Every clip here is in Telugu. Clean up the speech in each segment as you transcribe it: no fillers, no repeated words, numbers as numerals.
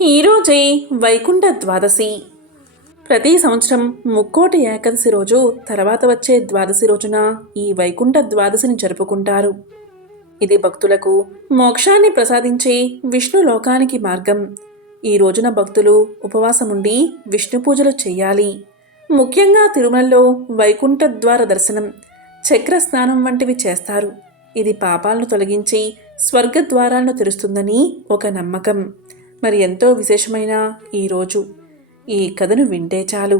ఈరోజే వైకుంఠ ద్వాదశి. ప్రతి సంవత్సరం ముక్కోటి ఏకాదశి రోజు తర్వాత వచ్చే ద్వాదశి రోజున ఈ వైకుంఠ ద్వాదశిని జరుపుకుంటారు. ఇది భక్తులకు మోక్షాన్ని ప్రసాదించే విష్ణు లోకానికి మార్గం. ఈ రోజున భక్తులు ఉపవాసముండి విష్ణు పూజలు చేయాలి. ముఖ్యంగా తిరుమలలో వైకుంఠ ద్వార దర్శనం, చక్ర స్నానం వంటివి చేస్తారు. ఇది పాపాలను తొలగించి స్వర్గద్వారాలను తెరుస్తుందని ఒక నమ్మకం. మరి ఎంతో విశేషమైన ఈరోజు ఈ కథను వింటే చాలు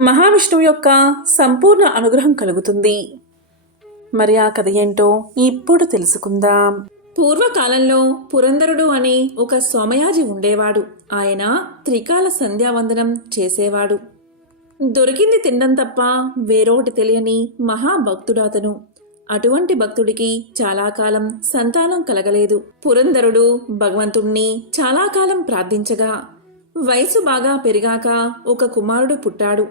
మహావిష్ణువు యొక్క సంపూర్ణ అనుగ్రహం కలుగుతుంది. మరి ఆ కథ ఏంటో ఇప్పుడు తెలుసుకుందాం. పూర్వకాలంలో పురంధరుడు అని ఒక సోమయాజి ఉండేవాడు. ఆయన త్రికాల సంధ్యావందనం చేసేవాడు. దొరికింది తినడం తప్ప వేరొకటి తెలియని మహాభక్తుడాతను. అటువంటి భక్తుడికి చాలా కాలం సంతానం కలగలేదు. పురంధరుడు భగవంతుణ్ణి చాలా కాలం ప్రార్థించగా వయసు బాగా పెరిగాక ఒక కుమారుడు పుట్టాడు.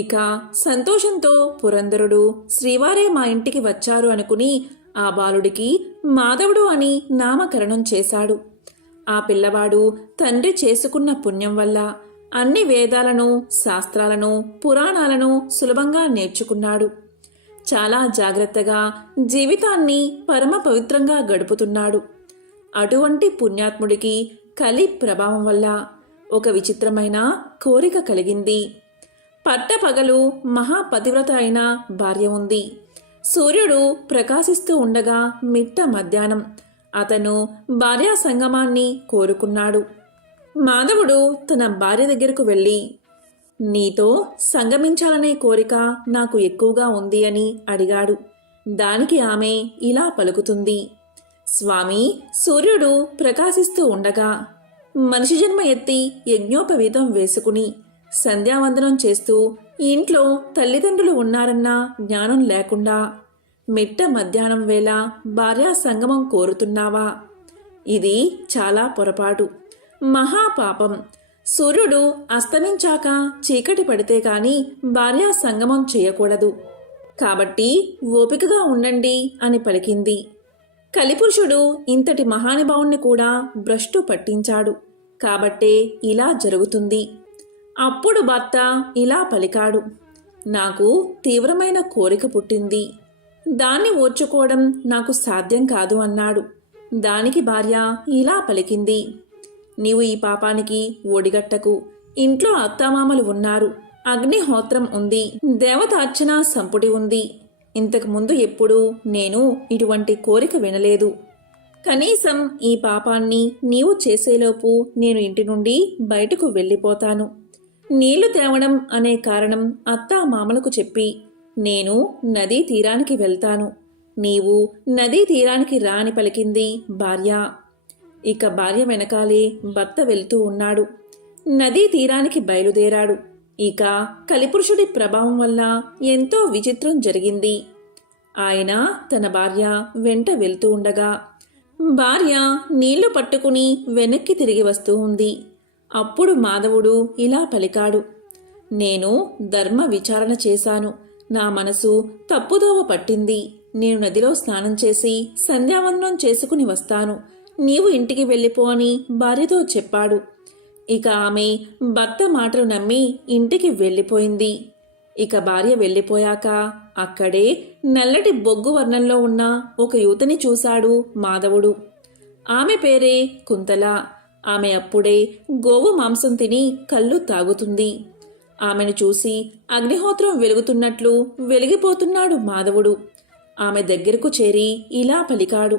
ఇక సంతోషంతో పురంధరుడు శ్రీవారే మా ఇంటికి వచ్చారు అనుకుని ఆ బాలుడికి మాధవుడు అని నామకరణం చేశాడు. ఆ పిల్లవాడు తండ్రి చేసుకున్న పుణ్యం వల్ల అన్ని వేదాలను, శాస్త్రాలను, పురాణాలను సులభంగా నేర్చుకున్నాడు. చాలా జాగ్రత్తగా జీవితాన్ని పరమ పవిత్రంగా గడుపుతున్నాడు. అటువంటి పుణ్యాత్ముడికి కలి ప్రభావం వల్ల ఒక విచిత్రమైన కోరిక కలిగింది. పట్టపగలు మహాపతివ్రత అయిన భార్య ఉంది. సూర్యుడు ప్రకాశిస్తూ ఉండగా మిట్ట మధ్యాహ్నం అతను భార్యా సంగమాన్ని కోరుకున్నాడు. మాధవుడు తన భార్య దగ్గరకు వెళ్ళి, నీతో సంగమించాలనే కోరిక నాకు ఎక్కువగా ఉంది అని అడిగాడు. దానికి ఆమె ఇలా పలుకుతుంది: స్వామి, సూర్యుడు ప్రకాశిస్తూ ఉండగా మనిషి జన్మ ఎత్తి యజ్ఞోపవీతం వేసుకుని సంధ్యావందనం చేస్తూ ఇంట్లో తల్లిదండ్రులు ఉన్నారన్న జ్ఞానం లేకుండా మిట్ట మధ్యాహ్నం వేళ భార్యా సంగమం కోరుతున్నావా? ఇది చాలా పొరపాటు, మహాపాపం. సూర్యుడు అస్తమించాక చీకటి పడితే కాని భార్యా సంగమం చేయకూడదు. కాబట్టి ఓపికగా ఉండండి అని పలికింది. కలిపురుషుడు ఇంతటి మహానుభావుణ్ణి కూడా భ్రష్టు పట్టించాడు. కాబట్టే ఇలా జరుగుతుంది. అప్పుడు భర్త ఇలా పలికాడు: నాకు తీవ్రమైన కోరిక పుట్టింది, దాన్ని ఓర్చుకోవడం నాకు సాధ్యం కాదు అన్నాడు. దానికి భార్య ఇలా పలికింది: నీవు ఈ పాపానికి ఓడిగట్టకు. ఇంట్లో అత్తామామలు ఉన్నారు, అగ్నిహోత్రం ఉంది, దేవతార్చన సంపుటి ఉంది. ఇంతకు ముందు ఎప్పుడూ నేను ఇటువంటి కోరిక వినలేదు. కనీసం ఈ పాపాన్ని నీవు చేసేలోపు నేను ఇంటి నుండి బయటకు వెళ్ళిపోతాను. నీళ్లు తేవడం అనే కారణం అత్తామామలకు చెప్పి నేను నదీ తీరానికి వెళ్తాను. నీవు నదీ తీరానికి రా అని పలికింది భార్య. ఇక భార్య వెనకాలే భర్త వెళ్తూ ఉన్నాడు. నదీ తీరానికి బయలుదేరాడు. ఇక కలిపురుషుడి ప్రభావం వల్ల ఎంతో విచిత్రం జరిగింది. ఆయన తన భార్య వెంట వెళ్తూ ఉండగా భార్య నీళ్లు పట్టుకుని వెనక్కి తిరిగి వస్తూ ఉంది. అప్పుడు మాధవుడు ఇలా పలికాడు: నేను ధర్మ విచారణ చేశాను. నా మనసు తప్పుదోవ పట్టింది. నేను నదిలో స్నానం చేసి సంధ్యావందనం చేసుకుని వస్తాను. నీవు ఇంటికి వెళ్ళిపో అని భార్యతో చెప్పాడు. ఇక ఆమె భర్త మాటలు నమ్మి ఇంటికి వెళ్ళిపోయింది. ఇక భార్య వెళ్ళిపోయాక అక్కడే నల్లటి బొగ్గు వర్ణంలో ఉన్న ఒక యువతిని చూశాడు మాధవుడు. ఆమె పేరే కుంతల. ఆమె అప్పుడే గోవు మాంసం తిని కళ్ళు తాగుతుంది. ఆమెను చూసి అగ్నిహోత్రం వెలుగుతున్నట్లు వెలిగిపోతున్నాడు మాధవుడు. ఆమె దగ్గరకు చేరి ఇలా పలికాడు: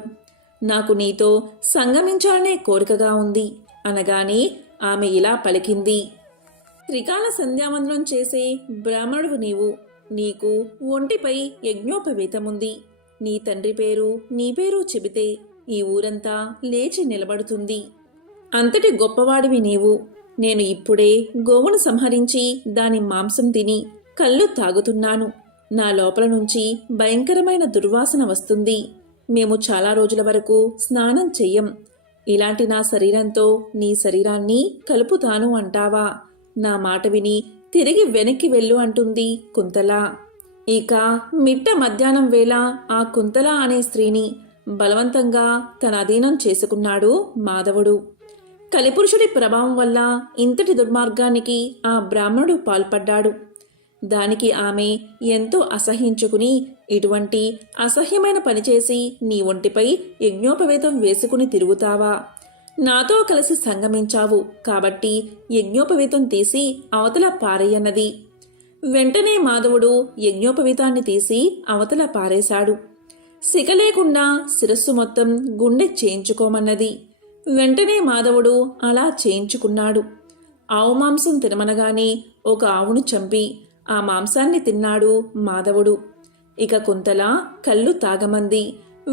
నాకు నీతో సంగమించాలనే కోరికగా ఉంది అనగానే ఆమె ఇలా పలికింది: త్రికాల సంధ్యావందనం చేసే బ్రాహ్మణుడు నీవు. నీకు ఒంటిపై యజ్ఞోపవీతముంది. నీ తండ్రి పేరు నీ పేరు చెబితే ఈ ఊరంతా లేచి నిలబడుతుంది. అంతటి గొప్పవాడివి నీవు. నేను ఇప్పుడే గోవును సంహరించి దాని మాంసం తిని కళ్ళు తాగుతున్నాను. నా లోపల నుంచి భయంకరమైన దుర్వాసన వస్తుంది. మేము చాలా రోజుల వరకు స్నానం చెయ్యం. ఇలాంటి నా శరీరంతో నీ శరీరాన్ని కలుపుతాను అంటావా? నా మాట విని తిరిగి వెనక్కి వెళ్ళు అంటుంది కుంతల. ఇక మిట్ట మధ్యాహ్నం వేళ ఆ కుంతల అనే స్త్రీని బలవంతంగా తన అధీనం చేసుకున్నాడు మాధవుడు. కలిపురుషుడి ప్రభావం వల్ల ఇంతటి దుర్మార్గానికి ఆ బ్రాహ్మణుడు పాల్పడ్డాడు. దానికి ఆమె ఎంతో అసహ్యించుకుని, ఇటువంటి అసహ్యమైన పనిచేసి నీ ఒంటిపై యజ్ఞోపవేతం వేసుకుని తిరుగుతావా? నాతో కలిసి సంగమించావు కాబట్టి యజ్ఞోపవీతం తీసి అవతల పారేయన్నది. వెంటనే మాధవుడు యజ్ఞోపవీతాన్ని తీసి అవతల పారేశాడు. సిగ లేకుండా శిరస్సు మొత్తం గుండె చేయించుకోమన్నది. వెంటనే మాధవుడు అలా చేయించుకున్నాడు. ఆవు మాంసం తినమనగానే ఒక ఆవును చంపి ఆ మాంసాన్ని తిన్నాడు మాధవుడు. ఇక కుంతల కళ్ళు తాగమంది.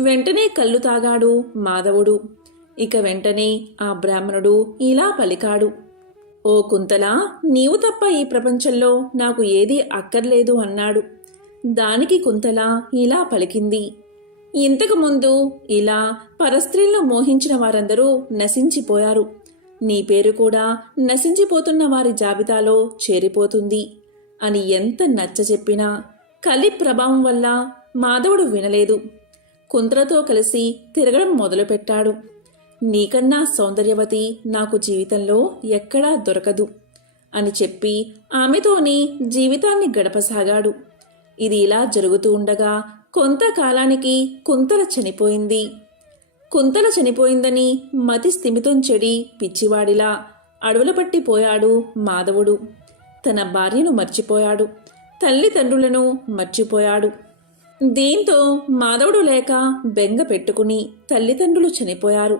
వెంటనే కళ్ళు తాగాడు మాధవుడు. ఇక వెంటనే ఆ బ్రాహ్మణుడు ఇలా పలికాడు, ఓ కుంతల, నీవు తప్ప ఈ ప్రపంచంలో నాకు ఏదీ అక్కర్లేదు అన్నాడు. దానికి కుంతల ఇలా పలికింది, ఇంతకు ముందు ఇలా పరస్త్రీలను మోహించిన వారందరూ నశించిపోయారు. నీ పేరు కూడా నశించిపోతున్న వారి జాబితాలో చేరిపోతుంది అని ఎంత నచ్చచెప్పినా కలి ప్రభావం వల్ల మాధవుడు వినలేదు. కుంతలతో కలిసి తిరగడం మొదలుపెట్టాడు. నీకన్నా సౌందర్యవతి నాకు జీవితంలో ఎక్కడా దొరకదు అని చెప్పి ఆమెతోని జీవితాన్ని గడపసాగాడు. ఇది ఇలా జరుగుతూ ఉండగా కొంతకాలానికి కుంతల చనిపోయింది. కుంతల చనిపోయిందని మతి స్థిమితం చెడి పిచ్చివాడిలా అడవుల పట్టిపోయాడు మాధవుడు. తన భార్యను మర్చిపోయాడు, తల్లిదండ్రులను మర్చిపోయాడు. దీంతో మాధవుడు లేక బెంగ పెట్టుకుని తల్లిదండ్రులు చనిపోయారు.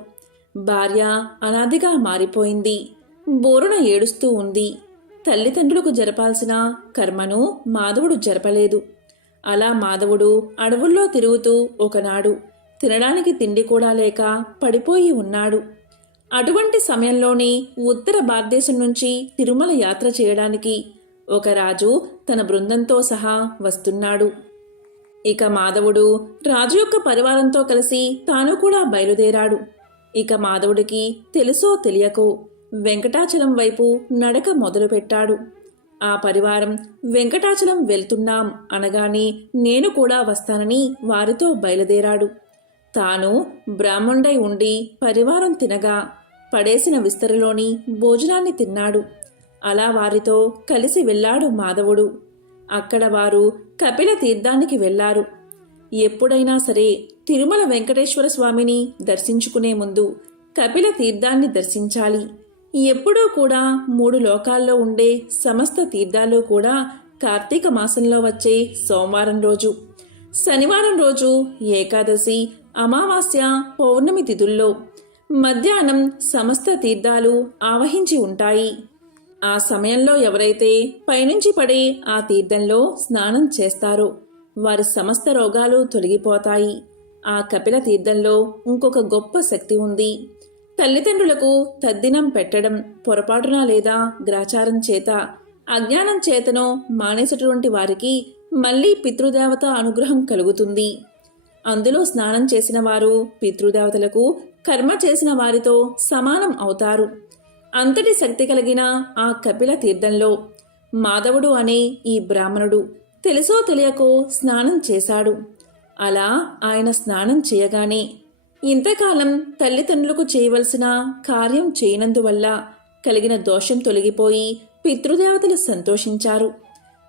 భార్య అనాదిగా మారిపోయింది. బోరున ఏడుస్తూ ఉంది. తల్లిదండ్రులకు జరపాల్సిన కర్మను మాధవుడు జరపలేదు. అలా మాధవుడు అడవుల్లో తిరుగుతూ ఒకనాడు తినడానికి తిండి కూడా లేక పడిపోయి ఉన్నాడు. అటువంటి సమయంలోనే ఉత్తర భారతదేశం నుంచి తిరుమల యాత్ర చేయడానికి ఒక రాజు తన బృందంతో సహా వస్తున్నాడు. ఇక మాధవుడు రాజు యొక్క పరివారంతో కలిసి తాను కూడా బయలుదేరాడు. ఇక మాధవుడికి తెలుసో తెలియకో వెంకటాచలం వైపు నడక మొదలుపెట్టాడు. ఆ పరివారం వెంకటాచలం వెళ్తున్నాం అనగానే నేను కూడా వస్తానని వారితో బయలుదేరాడు. తాను బ్రాహ్మణుడై ఉండి పరివారం తినగా పడేసిన విస్తరిలోని భోజనాన్ని తిన్నాడు. అలా వారితో కలిసి వెళ్ళాడు మాధవుడు. అక్కడ వారు కపిల తీర్థానికి వెళ్లారు. ఎప్పుడైనా సరే తిరుమల వెంకటేశ్వర స్వామిని దర్శించుకునే ముందు కపిల తీర్థాన్ని దర్శించాలి. ఎప్పుడూ కూడా 3 లోకాల్లో ఉండే సమస్త తీర్థాలు కూడా కార్తీక మాసంలో వచ్చే సోమవారం రోజు, శనివారం రోజు, ఏకాదశి, అమావాస్య, పౌర్ణమి తిథుల్లో మధ్యాహ్నం సమస్త తీర్థాలు ఆవహించి ఉంటాయి. ఆ సమయంలో ఎవరైతే పైనుంచి పడే ఆ తీర్థంలో స్నానం చేస్తారో వారి సమస్త రోగాలు తొలగిపోతాయి. ఆ కపిల తీర్థంలో ఇంకొక గొప్ప శక్తి ఉంది. తల్లిదండ్రులకు తద్దినం పెట్టడం పొరపాటున లేదా గ్రాచారం చేత అజ్ఞానం చేతనో మానేసేటువంటి వారికి మళ్లీ పితృదేవత అనుగ్రహం కలుగుతుంది. అందులో స్నానం చేసిన వారు పితృదేవతలకు కర్మ చేసిన వారితో సమానం అవుతారు. అంతటి శక్తి కలిగిన ఆ కపిల తీర్థంలో మాధవుడు అనే ఈ బ్రాహ్మణుడు తెలుసో తెలియకో స్నానం చేశాడు. అలా ఆయన స్నానం చేయగానే ఇంతకాలం తల్లిదండ్రులకు చేయవలసిన కార్యం చేయనందువల్ల కలిగిన దోషం తొలగిపోయి పితృదేవతలు సంతోషించారు.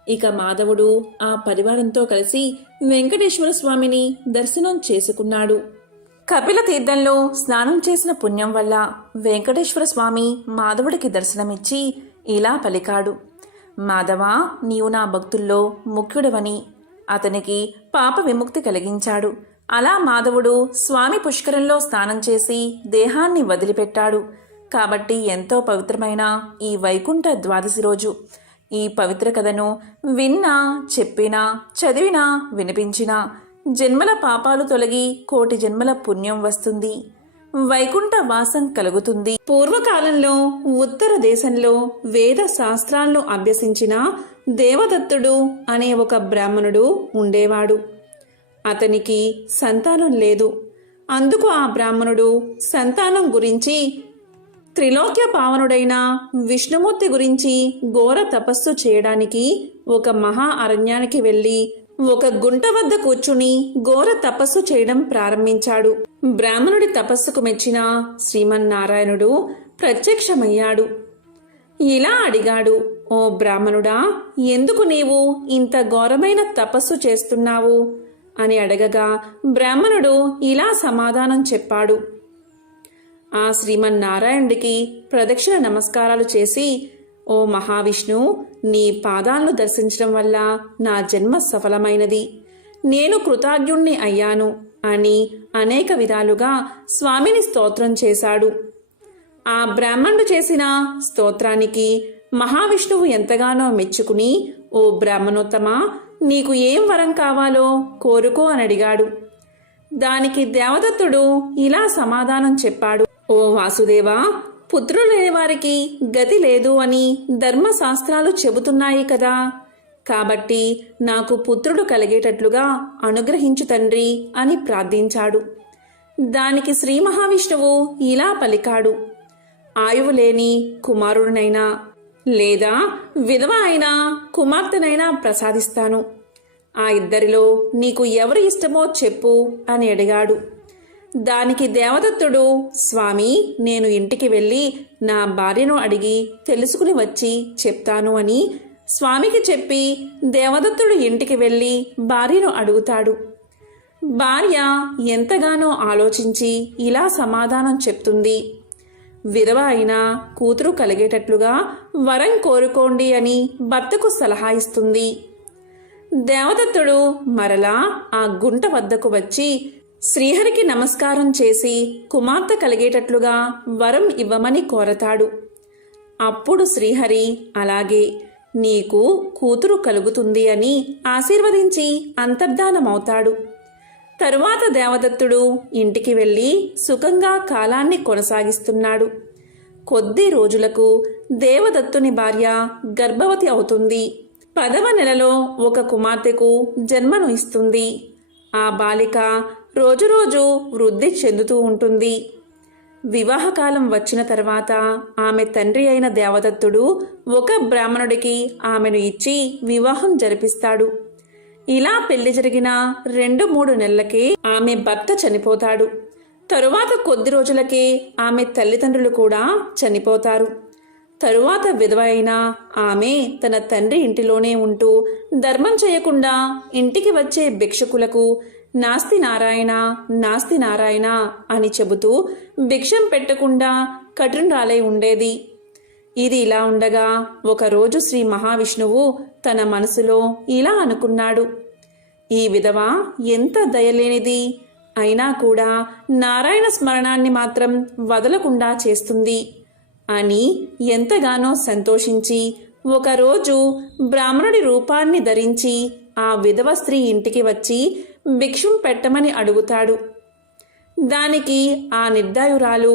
ఇక మాధవుడు ఆ పరివారంతో కలిసి వెంకటేశ్వర స్వామిని దర్శనం చేసుకున్నాడు. కపిల తీర్థంలో స్నానం చేసిన పుణ్యం వల్ల వెంకటేశ్వర స్వామి మాధవుడికి దర్శనమిచ్చి ఇలా పలికాడు, మాధవా, నీవు నా భక్తుల్లో ముఖ్యుడవని. అతనికి పాప విముక్తి కలిగించాడు. అలా మాధవుడు స్వామి పుష్కరంలో స్నానం చేసి దేహాన్ని వదిలిపెట్టాడు. కాబట్టి ఎంతో పవిత్రమైన ఈ వైకుంఠ ద్వాదశి రోజు ఈ పవిత్ర కథను విన్నా, చెప్పినా, చదివినా, వినిపించినా జన్మల పాపాలు తొలగి కోటి జన్మల పుణ్యం వస్తుంది, వైకుంఠ వాసం కలుగుతుంది. పూర్వకాలంలో ఉత్తర దేశంలో వేద శాస్త్రాలను అభ్యసించిన దేవదత్తుడు అనే ఒక బ్రాహ్మణుడు ఉండేవాడు. అతనికి సంతానం లేదు. అందుకు ఆ బ్రాహ్మణుడు సంతానం గురించి త్రిలోక్య పావనుడైన విష్ణుమూర్తి గురించి ఘోర తపస్సు చేయడానికి ఒక మహా అరణ్యానికి వెళ్ళి ఒక గుంట వద్ద కూర్చుని ఘోర తపస్సు చేయడం ప్రారంభించాడు. బ్రాహ్మణుడి తపస్సుకు మెచ్చిన శ్రీమన్నారాయణుడు ప్రత్యక్షమయ్యాడు. ఇలా అడిగాడు, ఓ బ్రాహ్మణుడా, ఎందుకు నీవు ఇంత ఘోరమైన తపస్సు చేస్తున్నావు అని అడగగా బ్రాహ్మణుడు ఇలా సమాధానం చెప్పాడు. ఆ శ్రీమన్నారాయణుడికి ప్రదక్షిణ నమస్కారాలు చేసి, ఓ మహావిష్ణు, నీ పాదాలను దర్శించడం వల్ల నా జన్మ సఫలమైనది, నేను కృతజ్ఞుణ్ణి అయ్యాను అని అనేక విధాలుగా స్వామిని స్తోత్రం చేశాడు. ఆ బ్రాహ్మణుడు చేసిన స్తోత్రానికి మహావిష్ణువు ఎంతగానో మెచ్చుకుని, ఓ బ్రాహ్మణోత్తమా, నీకు ఏం వరం కావాలో కోరుకో అని అడిగాడు. దానికి దేవదత్తుడు ఇలా సమాధానం చెప్పాడు. ఓ వాసుదేవా, పుత్రులు లేని వారికి గతి లేదు అని ధర్మశాస్త్రాలు చెబుతున్నాయి కదా, కాబట్టి నాకు పుత్రుడు కలిగేటట్లుగా అనుగ్రహించు తండ్రి అని ప్రార్థించాడు. దానికి శ్రీ మహావిష్ణువు ఇలా పలికాడు. ఆయువు లేని కుమారుడినైనా లేదా విధవ అయినా కుమార్తెనైనా ప్రసాదిస్తాను. ఆ ఇద్దరిలో నీకు ఎవరు ఇష్టమో చెప్పు అని అడిగాడు. దానికి దేవదత్తుడు, స్వామి, నేను ఇంటికి వెళ్ళి నా భార్యను అడిగి తెలుసుకుని వచ్చి చెప్తాను అని స్వామికి చెప్పి దేవదత్తుడు ఇంటికి వెళ్ళి భార్యను అడుగుతాడు. భార్య ఎంతగానో ఆలోచించి ఇలా సమాధానం చెప్తుంది. విధవ అయినా కూతురు కలిగేటట్లుగా వరం కోరుకోండి అని భర్తకు సలహా ఇస్తుంది. దేవదత్తుడు మరలా ఆ గుంట వద్దకు వచ్చి శ్రీహరికి నమస్కారం చేసి కుమార్తె కలిగేటట్లుగా వరం ఇవ్వమని కోరతాడు. అప్పుడు శ్రీహరి అలాగే, నీకు కూతురు కలుగుతుంది అని ఆశీర్వదించి అంతర్ధానమవుతాడు. తరువాత దేవదత్తుడు ఇంటికి వెళ్ళి సుఖంగా కాలాన్ని కొనసాగిస్తున్నాడు. కొద్ది రోజులకు దేవదత్తుని భార్య గర్భవతి అవుతుంది. 10వ నెలలో ఒక కుమార్తెకు జన్మను ఇస్తుంది. ఆ బాలిక రోజురోజు వృద్ధి చెందుతూ ఉంటుంది. వివాహకాలం వచ్చిన తర్వాత ఆమె తండ్రి అయిన దేవదత్తుడు ఒక బ్రాహ్మణుడికి ఆమెను ఇచ్చి వివాహం జరిపిస్తాడు. ఇలా పెళ్లి జరిగిన 2-3 నెలలకే ఆమె భర్త చనిపోతాడు. తరువాత కొద్ది రోజులకే ఆమె తల్లిదండ్రులు కూడా చనిపోతారు. తరువాత విధవ అయిన ఆమె తన తండ్రి ఇంటిలోనే ఉంటూ ధర్మం చేయకుండా ఇంటికి వచ్చే భిక్షకులకు నాస్తి నారాయణ, నాస్తి నారాయణ అని చెబుతూ భిక్షం పెట్టకుండా కఠినురాలై ఉండేది. ఇది ఇలా ఉండగా ఒకరోజు శ్రీ మహావిష్ణువు తన మనసులో ఇలా అనుకున్నాడు. ఈ విధవ ఎంత దయలేనిది, అయినా కూడా నారాయణ స్మరణాన్ని మాత్రం వదలకుండా చేస్తుంది అని ఎంతగానో సంతోషించి ఒకరోజు బ్రాహ్మణుడి రూపాన్ని ధరించి ఆ విధవ స్త్రీ ఇంటికి వచ్చి భిక్షం పెట్టమని అడుగుతాడు. దానికి ఆ నిర్దయురాలు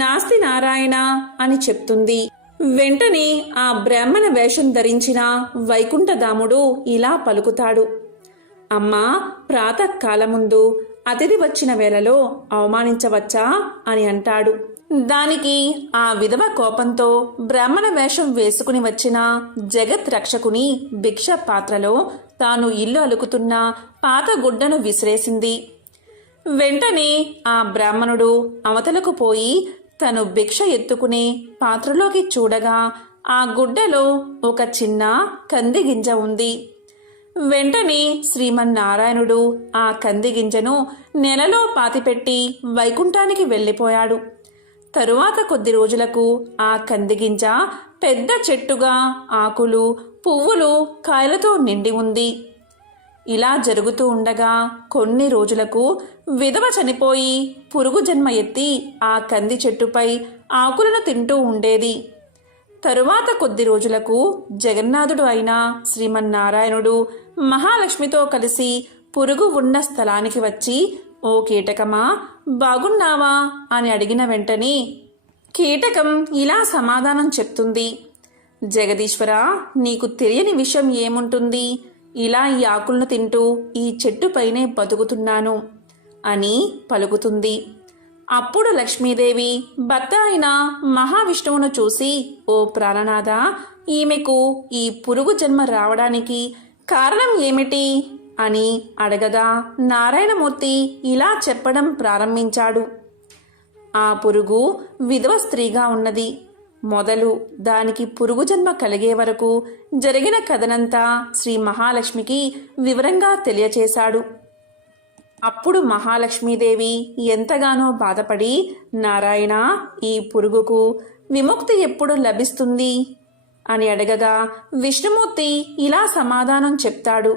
నాస్తి నారాయణ అని చెప్తుంది. వెంటనే ఆ బ్రాహ్మణ వేషం ధరించిన వైకుంఠధాముడు ఇలా పలుకుతాడు. అమ్మా, ప్రాతకాలముందు అతిథి వచ్చిన వేళలో అవమానించవచ్చా అని అంటాడు. దానికి ఆ విధవ కోపంతో బ్రాహ్మణ వేషం వేసుకుని వచ్చిన జగత్ రక్షకుని భిక్ష పాత్రలో తాను ఇల్లు అలుకుతున్న పాత గుడ్డను విసిరేసింది. వెంటనే ఆ బ్రాహ్మణుడు అవతలకు పోయి తను భిక్ష ఎత్తుకునే పాత్రలోకి చూడగా ఆ గుడ్డలో ఒక చిన్న కంది గింజ ఉంది. వెంటనే శ్రీమన్నారాయణుడు ఆ కంది గింజను నెలలో పాతిపెట్టి వైకుంఠానికి వెళ్ళిపోయాడు. తరువాత కొద్ది రోజులకు ఆ కందిగింజ పెద్ద చెట్టుగా ఆకులు, పువ్వులు, కాయలతో నిండి ఉంది. ఇలా జరుగుతూ ఉండగా కొన్ని రోజులకు విధవ చనిపోయి పురుగు జన్మ ఎత్తి ఆ కంది చెట్టుపై ఆకులను తింటూ ఉండేది. తరువాత కొద్ది రోజులకు జగన్నాథుడు అయిన శ్రీమన్నారాయణుడు మహాలక్ష్మితో కలిసి పురుగు ఉన్న స్థలానికి వచ్చి, ఓ కీటకమా, బాగున్నావా అని అడిగిన వెంటనే కీటకం ఇలా సమాధానం చెప్తుంది. జగదీశ్వర, నీకు తెలియని విషయం ఏముంటుంది, ఇలా ఈ ఆకులను తింటూ ఈ చెట్టుపైనే బతుకుతున్నాను అని పలుకుతుంది. అప్పుడు లక్ష్మీదేవి భర్త అయిన మహావిష్ణువును చూసి, ఓ ప్రాణనాథ, ఈమెకు ఈ పురుగు జన్మ రావడానికి కారణం ఏమిటి అని అడగగా నారాయణమూర్తి ఇలా చెప్పడం ప్రారంభించాడు. ఆ పురుగు విధవ స్త్రీగా ఉన్నది. మొదలు దానికి పురుగు జన్మ కలిగే వరకు జరిగిన కథనంతా శ్రీ మహాలక్ష్మికి వివరంగా తెలియచేశాడు. అప్పుడు మహాలక్ష్మీదేవి ఎంతగానో బాధపడి, నారాయణ, ఈ పురుగుకు విముక్తి ఎప్పుడు లభిస్తుంది అని అడగగా విష్ణుమూర్తి ఇలా సమాధానం చెప్తాడు.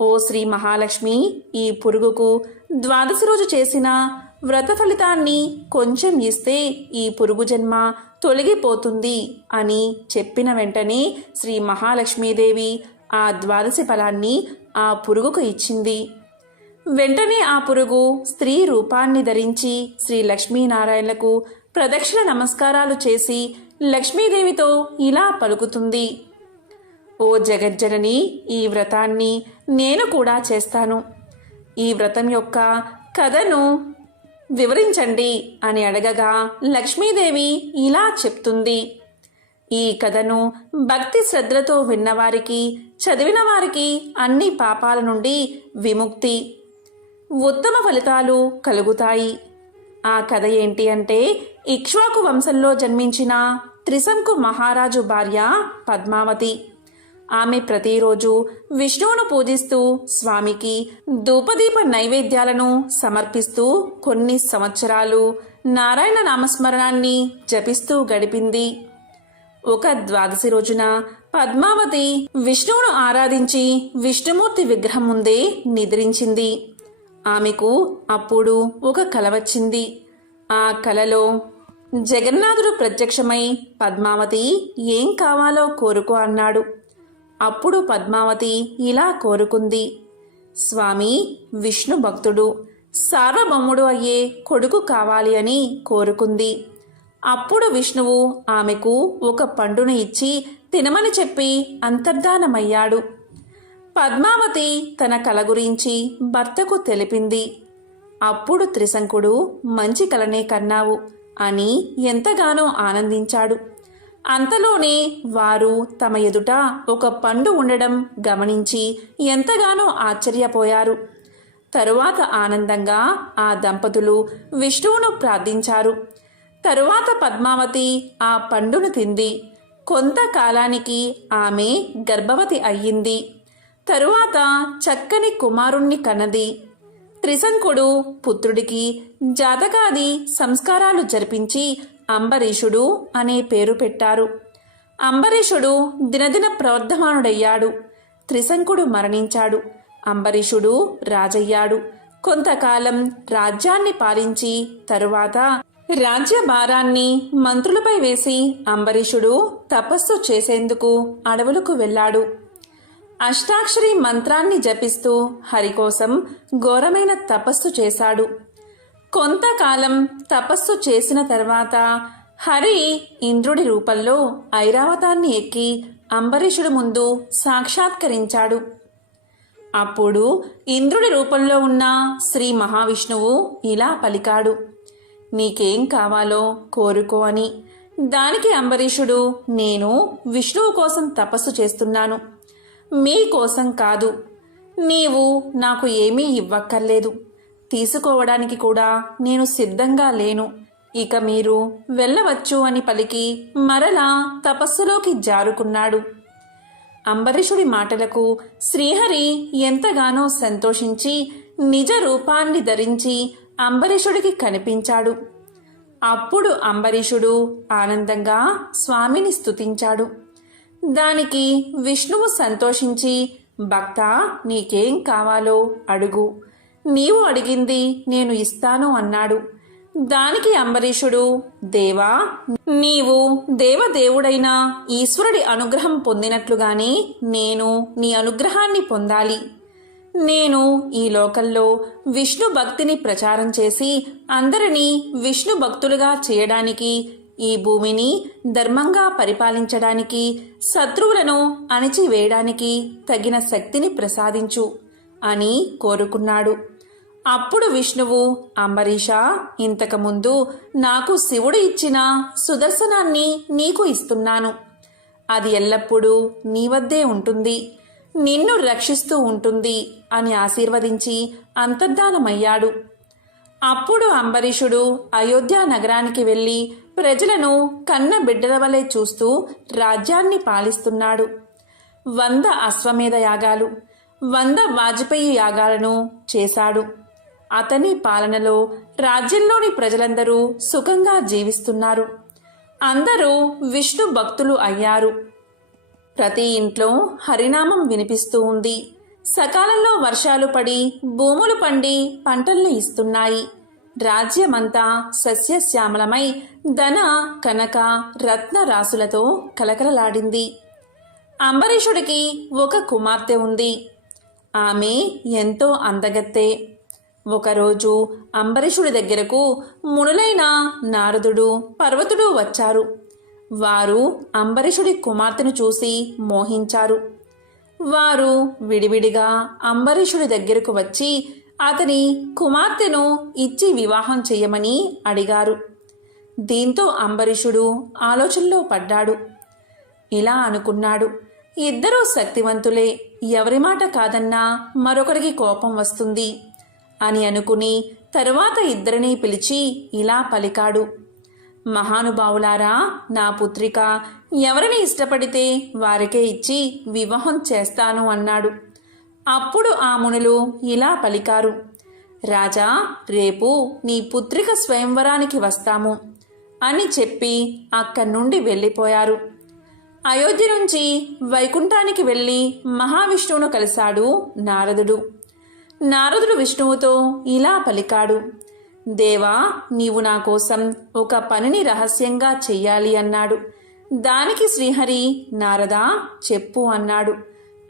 ఓ శ్రీ మహాలక్ష్మి, ఈ పురుగుకు ద్వాదశి రోజు చేసిన వ్రత ఫలితాన్ని కొంచెం ఇస్తే ఈ పురుగు జన్మ తొలగిపోతుంది అని చెప్పిన వెంటనే శ్రీ మహాలక్ష్మీదేవి ఆ ద్వాదశి ఫలాన్ని ఆ పురుగుకు ఇచ్చింది. వెంటనే ఆ పురుగు స్త్రీ రూపాన్ని ధరించి శ్రీ లక్ష్మీనారాయణలకు ప్రదక్షిణ నమస్కారాలు చేసి లక్ష్మీదేవితో ఇలా పలుకుతుంది. ఓ జగజ్జనని, ఈ వ్రతాన్ని నేను కూడా చేస్తాను. ఈ వ్రతం యొక్క కథను వివరించండి అని అడగగా లక్ష్మీదేవి ఇలా చెప్తుంది. ఈ కథను భక్తి శ్రద్ధలతో విన్నవారికి, చదివిన వారికి అన్ని పాపాల నుండి విముక్తి, ఉత్తమ ఫలితాలు కలుగుతాయి. ఆ కథ ఏంటి అంటే, ఇక్ష్వాకు వంశంలో జన్మించిన త్రిశంకు మహారాజు భార్య పద్మావతి. ఆమె ప్రతిరోజు విష్ణువును పూజిస్తూ స్వామికి ధూపదీప నైవేద్యాలను సమర్పిస్తూ కొన్ని సంవత్సరాలు నారాయణ నామస్మరణాన్ని జపిస్తూ గడిపింది. ఒక ద్వాదశి రోజున పద్మావతి విష్ణువును ఆరాధించి విష్ణుమూర్తి విగ్రహం ముందే నిద్రించింది. ఆమెకు అప్పుడు ఒక కల వచ్చింది. ఆ కలలో జగన్నాథుడు ప్రత్యక్షమై, పద్మావతి, ఏం కావాలో కోరుకో అన్నాడు. అప్పుడు పద్మావతి ఇలా కోరుకుంది. స్వామి, విష్ణు భక్తుడు, సార్వభౌముడు అయ్యే కొడుకు కావాలి అని కోరుకుంది. అప్పుడు విష్ణువు ఆమెకు ఒక పండును ఇచ్చి తినమని చెప్పి అంతర్ధానమయ్యాడు. పద్మావతి తన కల గురించి భర్తకు తెలిపింది. అప్పుడు త్రిశంకుడు, మంచి కలనే కన్నావు అని ఎంతగానో ఆనందించాడు. అంతలోనే వారు తమ ఎదుట ఒక పండు ఉండడం గమనించి ఎంతగానో ఆశ్చర్యపోయారు. తరువాత ఆనందంగా ఆ దంపతులు విష్ణువును ప్రార్థించారు. తరువాత పద్మావతి ఆ పండును తింది. కొంతకాలానికి ఆమె గర్భవతి అయ్యింది. తరువాత చక్కని కుమారుణ్ణి కన్నది. త్రిశంకుడు పుత్రుడికి జాతకాది సంస్కారాలు జరిపించి అంబరీషుడు అనే పేరు పెట్టారు. అంబరీషుడు దినదిన ప్రవర్ధమానుడయ్యాడు. త్రిశంకుడు మరణించాడు. అంబరీషుడు రాజయ్యాడు. కొంతకాలం రాజ్యాన్ని పాలించి తరువాత రాజ్య భారాన్ని మంత్రులపై వేసి అంబరీషుడు తపస్సు చేసేందుకు అడవులకు వెళ్ళాడు. అష్టాక్షరి మంత్రాన్ని జపిస్తూ హరి కోసం ఘోరమైన తపస్సు చేశాడు. కొంతకాలం తపస్సు చేసిన తర్వాత హరి ఇంద్రుడి రూపంలో ఐరావతాన్ని ఎక్కి అంబరీషుడి ముందు సాక్షాత్కరించాడు. అప్పుడు ఇంద్రుడి రూపంలో ఉన్న శ్రీ మహావిష్ణువు ఇలా పలికాడు. నీకేం కావాలో కోరుకో అని. దానికి అంబరీషుడు, నేను విష్ణువు కోసం తపస్సు చేస్తున్నాను, మీకోసం కాదు. నీవు నాకు ఏమీ ఇవ్వక్కర్లేదు. తీసుకోవడానికి కూడా నేను సిద్ధంగా లేను. ఇక మీరు వెళ్ళవచ్చు అని పలికి మరలా తపస్సులోకి జారుకున్నాడు. అంబరీషుడి మాటలకు శ్రీహరి ఎంతగానో సంతోషించి నిజ రూపాన్ని ధరించి అంబరీషుడికి కనిపించాడు. అప్పుడు అంబరీషుడు ఆనందంగా స్వామిని స్తుతించాడు. దానికి విష్ణువు సంతోషించి, భక్తా, నీకేం కావాలో అడుగు, నీవు అడిగింది నేను ఇస్తాను అన్నాడు. దానికి అంబరీషుడు, దేవా, నీవు దేవదేవుడైన ఈశ్వరుడి అనుగ్రహం పొందినట్లుగానే నేను నీ అనుగ్రహాన్ని పొందాలి. నేను ఈ లోకంలో విష్ణు భక్తిని ప్రచారం చేసి అందరినీ విష్ణు భక్తులుగా చేయడానికి, ఈ భూమిని ధర్మంగా పరిపాలించడానికి, శత్రువులను అణిచివేయడానికి తగిన శక్తిని ప్రసాదించు అని కోరుకున్నాడు. అప్పుడు విష్ణువు, అంబరీషా, ఇంతకుముందు నాకు శివుడు ఇచ్చిన సుదర్శనాన్ని నీకు ఇస్తున్నాను. అది ఎల్లప్పుడూ నీ వద్దే ఉంటుంది, నిన్ను రక్షిస్తూ ఉంటుంది అని ఆశీర్వదించి అంతర్ధానమయ్యాడు. అప్పుడు అంబరీషుడు అయోధ్య నగరానికి వెళ్ళి ప్రజలను కన్న బిడ్డల వలె చూస్తూ రాజ్యాన్ని పాలిస్తున్నాడు. 100 అశ్వమేధ యాగాలు, 100 వాజపేయి యాగాలను చేశాడు. అతని పాలనలో రాజ్యంలోని ప్రజలందరూ సుఖంగా జీవిస్తున్నారు. అందరూ విష్ణు భక్తులు అయ్యారు. ప్రతి ఇంట్లో హరినామం వినిపిస్తూ ఉంది. సకాలంలో వర్షాలు పడి భూములు పండి పంటల్ని ఇస్తున్నాయి. రాజ్యమంతా సస్యశ్యామలమై ధన కనక రత్న రాసులతో కలకలలాడింది. అంబరీషుడికి ఒక కుమార్తె ఉంది. ఆమె ఎంతో అందగత్తె. ఒకరోజు అంబరీషుడి దగ్గరకు మునులైన నారదుడు, పర్వతుడు వచ్చారు. వారు అంబరీషుడి కుమార్తెను చూసి మోహించారు. వారు విడివిడిగా అంబరీషుడి దగ్గరకు వచ్చి అతని కుమార్తెను ఇచ్చి వివాహం చెయ్యమని అడిగారు. దీంతో అంబరీషుడు ఆలోచనలో పడ్డాడు. ఇలా అనుకున్నాడు, ఇద్దరూ శక్తివంతులే, ఎవరి మాట కాదన్నా మరొకరికి కోపం వస్తుంది అని అనుకుని తరువాత ఇద్దరినీ పిలిచి ఇలా పలికాడు. మహానుభావులారా, నా పుత్రిక ఎవరిని ఇష్టపడితే వారికే ఇచ్చి వివాహం చేస్తాను అన్నాడు. అప్పుడు ఆ మునులు ఇలా పలికారు. రాజా, రేపు నీ పుత్రిక స్వయంవరానికి వస్తాము అని చెప్పి అక్కడి నుండి వెళ్ళిపోయారు. అయోధ్య నుంచి వైకుంఠానికి వెళ్ళి మహావిష్ణువును కలిశాడు నారదుడు. నారదుడు విష్ణువుతో ఇలా పలికాడు. దేవా, నీవు నా కోసం ఒక పనిని రహస్యంగా చెయ్యాలి అన్నాడు. దానికి శ్రీహరి, నారదా చెప్పు అన్నాడు.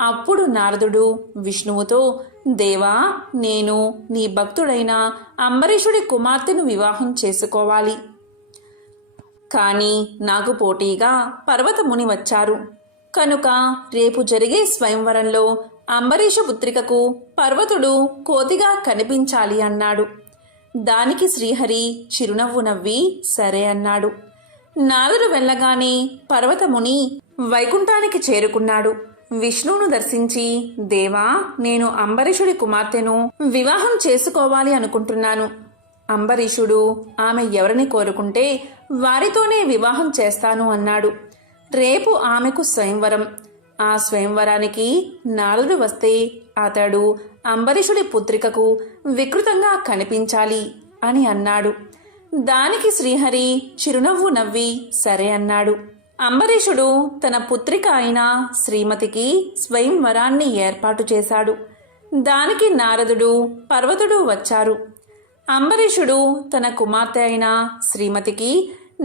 అప్పుడు నారదుడు విష్ణువుతో, దేవా, నేను నీ భక్తుడైన అంబరీషుడి కుమార్తెను వివాహం చేసుకోవాలి. కానీ నాకు పోటీగా పర్వతముని వచ్చారు. కనుక రేపు జరిగే స్వయంవరంలో అంబరీషు పుత్రికకు పర్వతుడు కోతిగా కనిపించాలి అన్నాడు. దానికి శ్రీహరి చిరునవ్వు నవ్వి సరే అన్నాడు. నారదుడు వెళ్ళగానే పర్వతముని వైకుంఠానికి చేరుకున్నాడు. విష్ణువును దర్శించి, దేవా, నేను అంబరీషుడి కుమార్తెను వివాహం చేసుకోవాలి అనుకుంటున్నాను. అంబరీషుడు ఆమె ఎవరిని కోరుకుంటే వారితోనే వివాహం చేస్తాను అన్నాడు. రేపు ఆమెకు స్వయంవరం. ఆ స్వయంవరానికి నారదుడు వస్తే అతడు అంబరీషుడి పుత్రికకు వికృతంగా కనిపించాలి అని అన్నాడు. దానికి శ్రీహరి చిరునవ్వు నవ్వి సరే అన్నాడు. అంబరీషుడు తన పుత్రిక అయిన శ్రీమతికి స్వయంవరాన్ని ఏర్పాటు చేశాడు. దానికి నారదుడు, పర్వతుడు వచ్చారు. అంబరీషుడు తన కుమార్తె అయిన శ్రీమతికి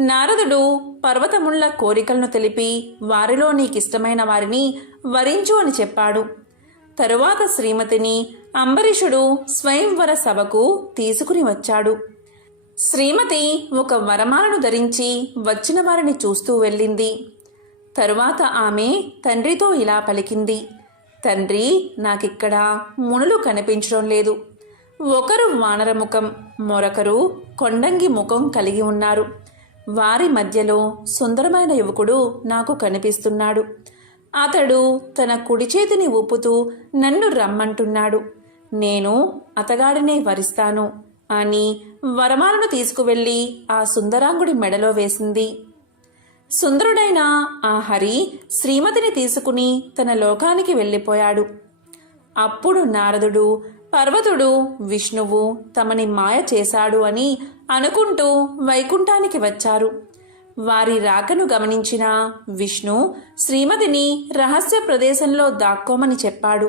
నారదుడు పర్వతముళ్ల కోరికలను తెలిపి వారిలో నీకిష్టమైన వారిని వరించు అని చెప్పాడు. తరువాత శ్రీమతిని అంబరీషుడు స్వయంవర సభకు తీసుకుని వచ్చాడు. శ్రీమతి ఒక వరమాలను ధరించి వచ్చిన వారిని చూస్తూ వెళ్ళింది. తరువాత ఆమె తండ్రితో ఇలా పలికింది. తండ్రి, నాకిక్కడ మునులు కనిపించడం లేదు. ఒకరు వానరముఖం, మరొకరు కొండంగి ముఖం కలిగి ఉన్నారు. వారి మధ్యలో సుందరమైన యువకుడు నాకు కనిపిస్తున్నాడు. అతడు తన కుడి చేతిని ఊపుతూ నన్ను రమ్మంటున్నాడు. నేను అతగాడినే వరిస్తాను అని వరమాలను తీసుకువెళ్ళి ఆ సుందరాంగుడి మెడలో వేసింది. సుందరుడైన ఆ హరి శ్రీమతిని తీసుకుని తన లోకానికి వెళ్ళిపోయాడు. అప్పుడు నారదుడు, పర్వతుడు, విష్ణువు తమని మాయ చేశాడు అని అనుకుంటూ వైకుంఠానికి వచ్చారు. వారి రాకను గమనించిన విష్ణు శ్రీమతిని రహస్య ప్రదేశంలో దాక్కోమని చెప్పాడు.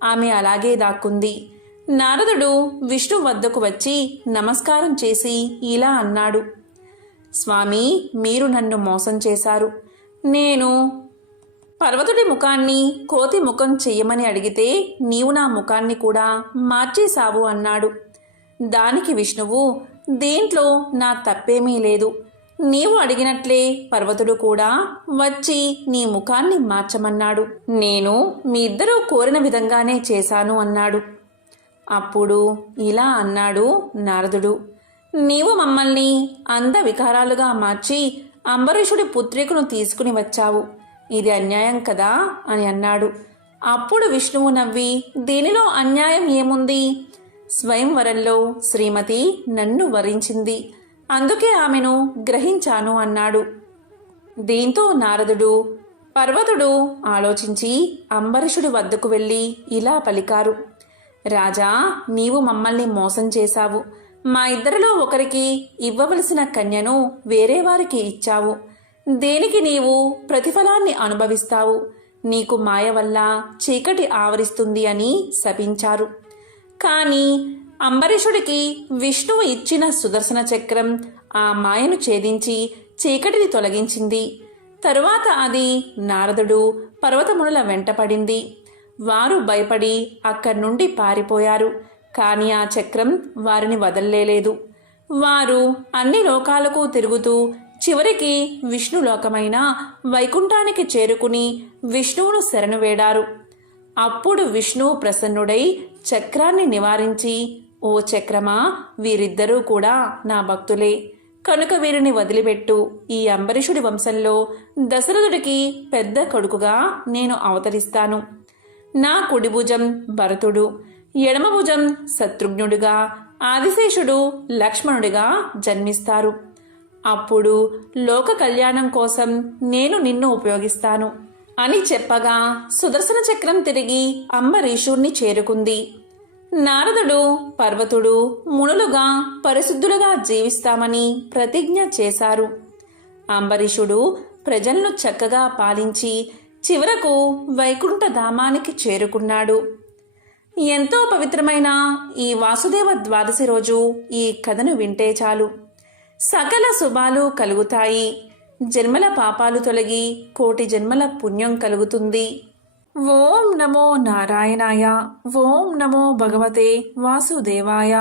ఆమె అలాగే దాక్కుంది. నారదుడు విష్ణు వద్దకు వచ్చి నమస్కారం చేసి ఇలా అన్నాడు. స్వామి, మీరు నన్ను మోసం చేశారు. నేను పర్వతుడి ముఖాన్ని కోతి ముఖం చెయ్యమని అడిగితే నీవు నా ముఖాన్ని కూడా మార్చేశావు అన్నాడు. దానికి విష్ణువు, దీంట్లో నా తప్పేమీ లేదు. నీవు అడిగినట్లే పర్వతుడు కూడా వచ్చి నీ ముఖాన్ని మార్చమన్నాడు. నేను మీ ఇద్దరూ కోరిన విధంగానే చేశాను అన్నాడు. అప్పుడు ఇలా అన్నాడు నారదుడు. నీవు మమ్మల్ని అంద వికారాలుగా మార్చి అంబరీషుడి పుత్రికను తీసుకుని వచ్చావు. ఇది అన్యాయం కదా అని అన్నాడు. అప్పుడు విష్ణువు నవ్వి, దీనిలో అన్యాయం ఏముంది? స్వయంవరంలో శ్రీమతి నన్ను వరించింది, అందుకే ఆమెను గ్రహించాను అన్నాడు. దీంతో నారదుడు, పర్వతుడు ఆలోచించి అంబరీషుడి వద్దకు వెళ్ళి ఇలా పలికారు: రాజా, నీవు మమ్మల్ని మోసం చేశావు. మా ఇద్దరిలో ఒకరికి ఇవ్వవలసిన కన్యను వేరే వారికి ఇచ్చావు. దేనికి నీవు ప్రతిఫలాన్ని అనుభవిస్తావు? నీకు మాయ వల్ల చీకటి ఆవరిస్తుంది అని శపించారు. కానీ అంబరీషుడికి విష్ణువు ఇచ్చిన సుదర్శన చక్రం ఆ మాయను ఛేదించి చీకటిని తొలగించింది. తరువాత అది నారదుడు పర్వతమునుల వెంటపడింది. వారు భయపడి అక్కడి నుండి పారిపోయారు. కానీ ఆ చక్రం వారిని వదల్లేదు. వారు అన్ని లోకాలకు తిరుగుతూ చివరికి విష్ణులోకమైన వైకుంఠానికి చేరుకుని విష్ణువును శరణు వేడారు. అప్పుడు విష్ణువు ప్రసన్నుడై చక్రాన్ని నివారించి, ఓ చక్రమా, వీరిద్దరూ కూడా నా భక్తులే, కనుక వీరిని వదిలిపెట్టు. ఈ అంబరీషుడి వంశంలో దశరథుడికి పెద్ద కొడుకుగా నేను అవతరిస్తాను. నా కుడి భుజం భరతుడు, ఎడమ భుజం శత్రుఘ్నుడిగా, ఆదిశేషుడు లక్ష్మణుడిగా జన్మిస్తారు. అప్పుడు లోక కళ్యాణం కోసం నేను నిన్ను ఉపయోగిస్తాను అని చెప్పగా సుదర్శన చక్రం తిరిగి అంబరీషుణ్ణి చేరుకుంది. నారదుడు, పర్వతుడు మునులుగా పరిశుద్ధులుగా జీవిస్తామని ప్రతిజ్ఞ చేశారు. అంబరీషుడు ప్రజలను చక్కగా పాలించి చివరకు వైకుంఠ ధామానికి చేరుకున్నాడు. ఎంతో పవిత్రమైన ఈ వాసుదేవ ద్వాదశి రోజు ఈ కథను వింటే చాలు, సకల శుభాలు కలుగుతాయి. జన్మల పాపాలు తొలగి కోటి జన్మల పుణ్యం కలుగుతుంది. ఓం నమో నారాయణాయ. ఓం నమో భగవతే వాసుదేవాయ.